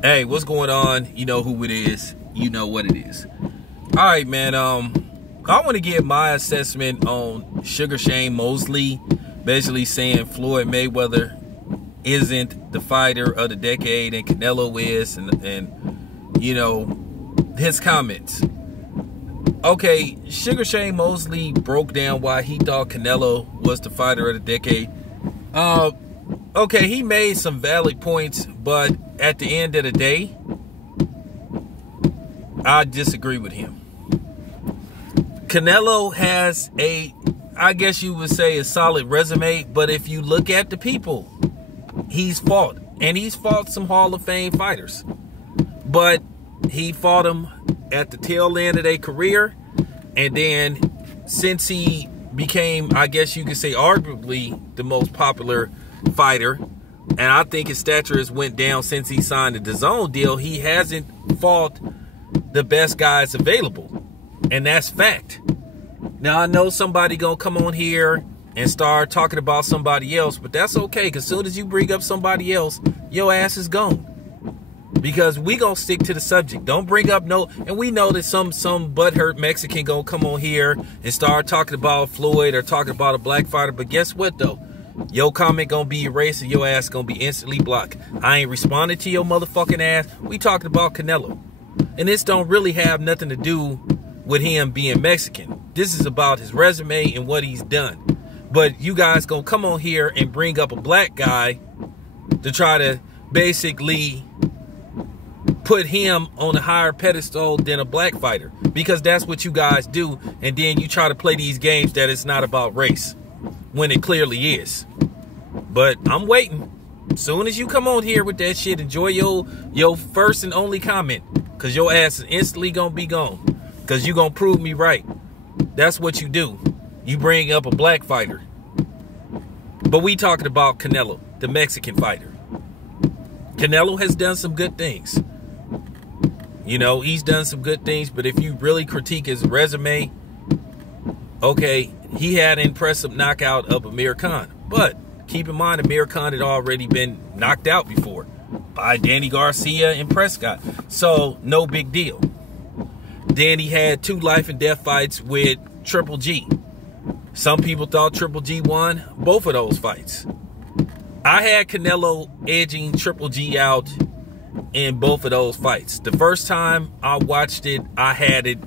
Hey, what's going on? You know who it is. You know what it is. All right, man. I want to give my assessment on Shane Mosley, basically saying Floyd Mayweather isn't the fighter of the decade and Canelo is, and you know, his comments. Okay, Shane Mosley broke down why he thought Canelo was the fighter of the decade. Okay, he made some valid points, but at the end of the day, I disagree with him. Canelo has I guess you would say, a solid resume, but if you look at the people he's fought, and he's fought some Hall of Fame fighters, but he fought them at the tail end of their career, and then since he became, I guess you could say, arguably the most popular fighter, and I think his stature has went down since he signed the DAZN deal, he hasn't fought the best guys available, and that's fact. Now, I know somebody gonna come on here and start talking about somebody else, but that's okay, because as soon as you bring up somebody else, your ass is gone. Because we gonna stick to the subject. Don't bring up and we know that some butthurt Mexican gonna come on here and start talking about Floyd or talking about a black fighter, but guess what though? Your comment gonna be erased and your ass gonna be instantly blocked. I ain't responding to your motherfucking ass. We talking about Canelo. And this don't really have nothing to do with him being Mexican. This is about his resume and what he's done. But you guys gonna come on here and bring up a black guy to try to basically put him on a higher pedestal than a black fighter, because that's what you guys do. And then you try to play these games that it's not about race when it clearly is. But I'm waiting. As soon as you come on here with that shit, enjoy your first and only comment, because your ass is instantly gonna be gone, because you gonna prove me right. That's what you do. You bring up a black fighter. But we talking about Canelo, the Mexican fighter. Canelo has done some good things. You know, he's done some good things, but if you really critique his resume, okay, he had an impressive knockout of Amir Khan. But keep in mind, Amir Khan had already been knocked out before by Danny Garcia and Prescott. So, no big deal. Then he had 2 life and death fights with Triple G. Some people thought Triple G won both of those fights. I had Canelo edging Triple G out in both of those fights. The first time I watched it, I had it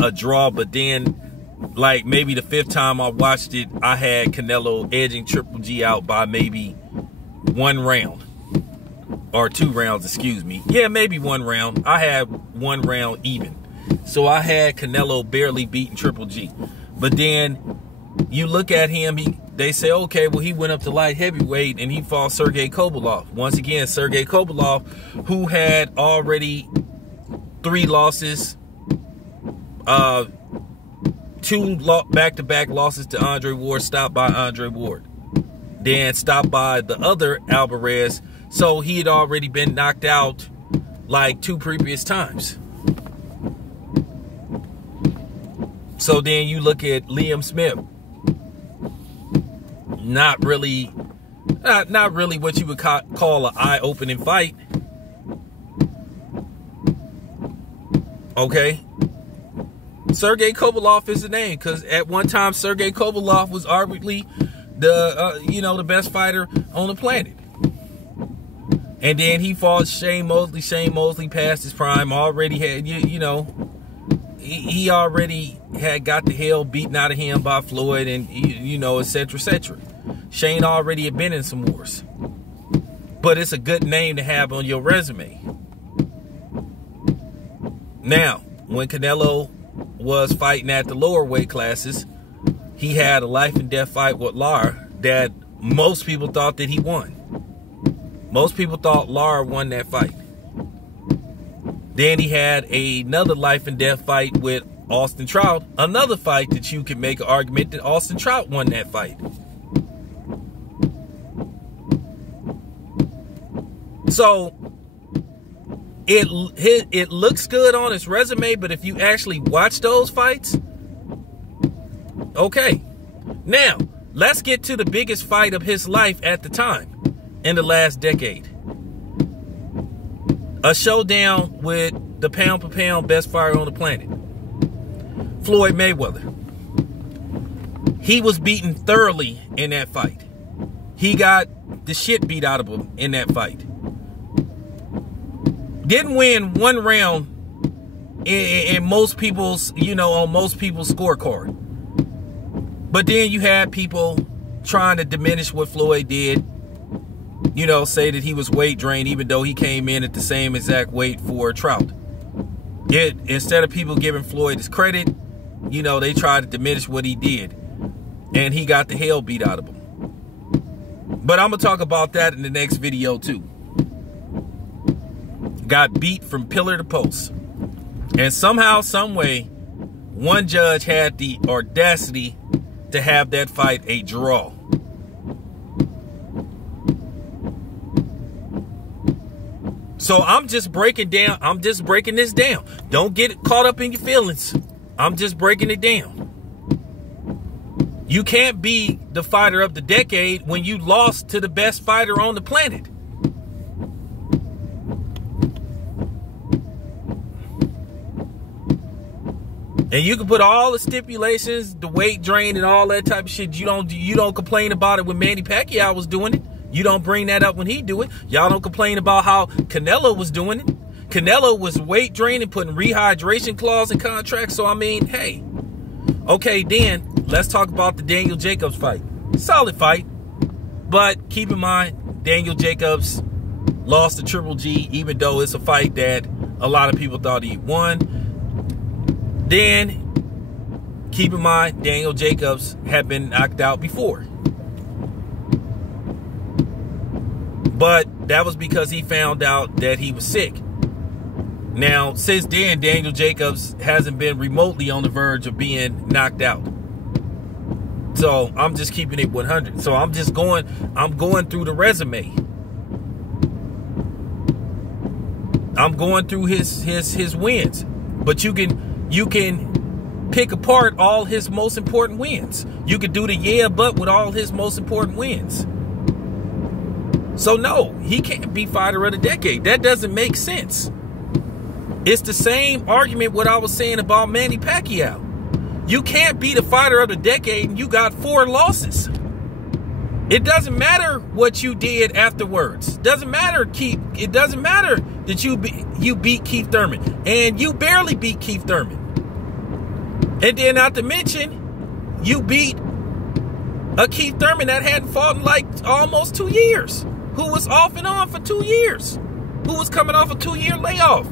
a draw, but then like maybe the 5th time I watched it, I had Canelo edging Triple G out by maybe 1 round. Or 2 rounds, excuse me. Yeah, maybe 1 round. I had 1 round even. So I had Canelo barely beating Triple G. But then you look at him, they say, okay, well, he went up to light heavyweight and he fought Sergey Kovalov. Once again, Sergey Kovalov, who had already 3 losses, 2 back-to-back losses to Andre Ward, stopped by Andre Ward. Then stopped by the other Alvarez. So he had already been knocked out like 2 previous times. So then you look at Liam Smith. Not really what you would call an eye-opening fight. Okay. Sergey Kovalov is the name, because at one time Sergey Kovalov was arguably the best fighter on the planet. And then he fought Shane Mosley. Shane Mosley passed his prime, already had he already had got the hell beaten out of him by Floyd, and etc., etc. Shane already had been in some wars. But it's a good name to have on your resume. Now, when Canelo was fighting at the lower weight classes, he had a life and death fight with Lara that most people thought that he won. Most people thought Lara won that fight. Then he had another life and death fight with Austin Trout. Another fight that you can make an argument that Austin Trout won that fight. So it looks good on his resume, but if you actually watch those fights, okay. Now, let's get to the biggest fight of his life at the time, in the last decade. A showdown with the pound for pound best fighter on the planet, Floyd Mayweather. He was beaten thoroughly in that fight. He got the shit beat out of him in that fight. Didn't win one round in most people's, on most people's scorecard. But then you had people trying to diminish what Floyd did. Say that he was weight drained, even though he came in at the same exact weight for Trout. Instead of people giving Floyd his credit, they tried to diminish what he did. And he got the hell beat out of him. But I'm going to talk about that in the next video too. Got beat from pillar to post. And somehow, some way, one judge had the audacity to have that fight a draw. So I'm just breaking this down. Don't get caught up in your feelings. I'm just breaking it down. You can't be the fighter of the decade when you lost to the best fighter on the planet. And you can put all the stipulations, the weight drain and all that type of shit. You don't complain about it when Manny Pacquiao was doing it. You don't bring that up when he do it. Y'all don't complain about how Canelo was doing it. Canelo was weight draining, putting rehydration clause in contracts. So, I mean, hey. Okay, then, let's talk about the Daniel Jacobs fight. Solid fight. But keep in mind, Daniel Jacobs lost to Triple G, even though it's a fight that a lot of people thought he won. Then, keep in mind, Daniel Jacobs had been knocked out before. But that was because he found out that he was sick. Now, since then, Daniel Jacobs hasn't been remotely on the verge of being knocked out. So I'm just keeping it 100. So I'm going through the resume. I'm going through his wins. But you can pick apart all his most important wins. You could do the yeah, but with all his most important wins. So no, he can't be fighter of the decade. That doesn't make sense. It's the same argument what I was saying about Manny Pacquiao. You can't be the fighter of the decade and you got 4 losses. It doesn't matter what you did afterwards. Doesn't matter, it doesn't matter that you beat Keith Thurman. And you barely beat Keith Thurman. And then not to mention, you beat a Keith Thurman that hadn't fought in like almost 2 years. Who was off and on for 2 years. Who was coming off a 2-year layoff.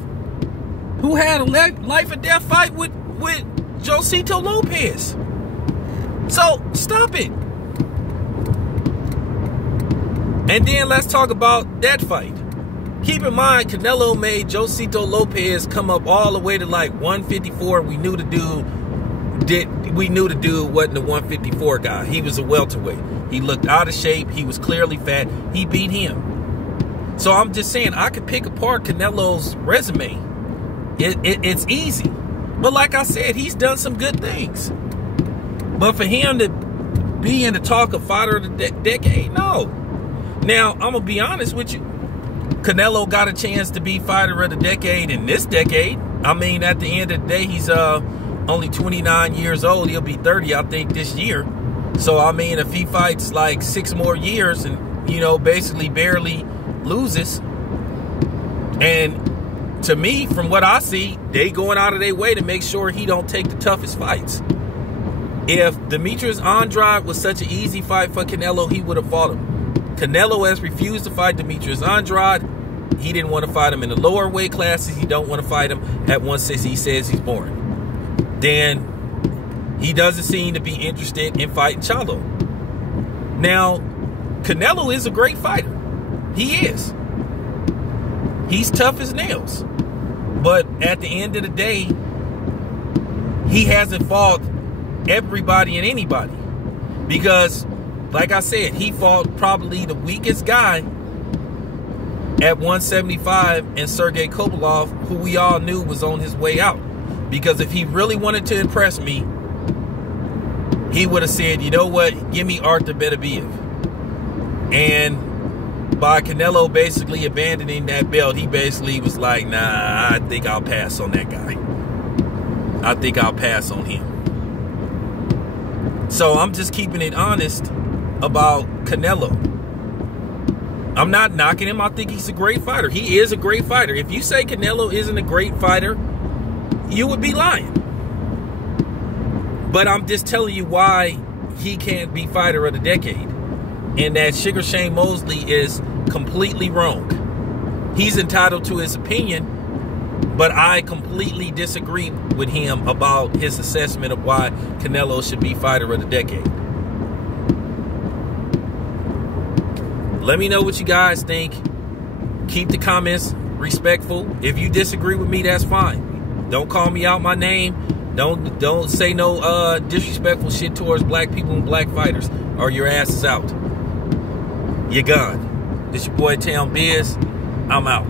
Who had a life or death fight with Josito Lopez. So, stop it. And then let's talk about that fight. Keep in mind, Canelo made Josito Lopez come up all the way to like 154. We knew the dude wasn't a 154 guy. He was a welterweight. He looked out of shape. He was clearly fat. He beat him. So I'm just saying, I could pick apart Canelo's resume. It's easy. But like I said, he's done some good things. But for him to be in the talk of fighter of the decade, no. Now, I'm going to be honest with you. Canelo got a chance to be fighter of the decade in this decade. I mean, at the end of the day, he's only 29 years old. He'll be 30, I think, this year. So, I mean, if he fights like 6 more years and, basically barely loses. And to me, from what I see, they going out of their way to make sure he don't take the toughest fights. If Demetrius Andrade was such an easy fight for Canelo, he would have fought him. Canelo has refused to fight Demetrius Andrade. He didn't want to fight him in the lower weight classes. He don't want to fight him at 160. He says he's boring. Then he doesn't seem to be interested in fighting Charlo. Now, Canelo is a great fighter. He is. He's tough as nails. But at the end of the day, he hasn't fought everybody and anybody. Because, like I said, he fought probably the weakest guy at 175 and Sergey Kovalev, who we all knew was on his way out. Because if he really wanted to impress me, he would have said, you know what, give me Artur Beterbiev. And by Canelo basically abandoning that belt, he basically was like, nah, I think I'll pass on that guy. I think I'll pass on him. So I'm just keeping it honest about Canelo. I'm not knocking him. I think he's a great fighter. He is a great fighter. If you say Canelo isn't a great fighter, you would be lying. But I'm just telling you why he can't be fighter of the decade. And that Sugar Shane Mosley is completely wrong. He's entitled to his opinion, but I completely disagree with him about his assessment of why Canelo should be fighter of the decade. Let me know what you guys think. Keep the comments respectful. If you disagree with me, that's fine. Don't call me out my name. Don't say no disrespectful shit towards black people and black fighters, or your ass is out. You're gone. This your boy Town Biz. I'm out.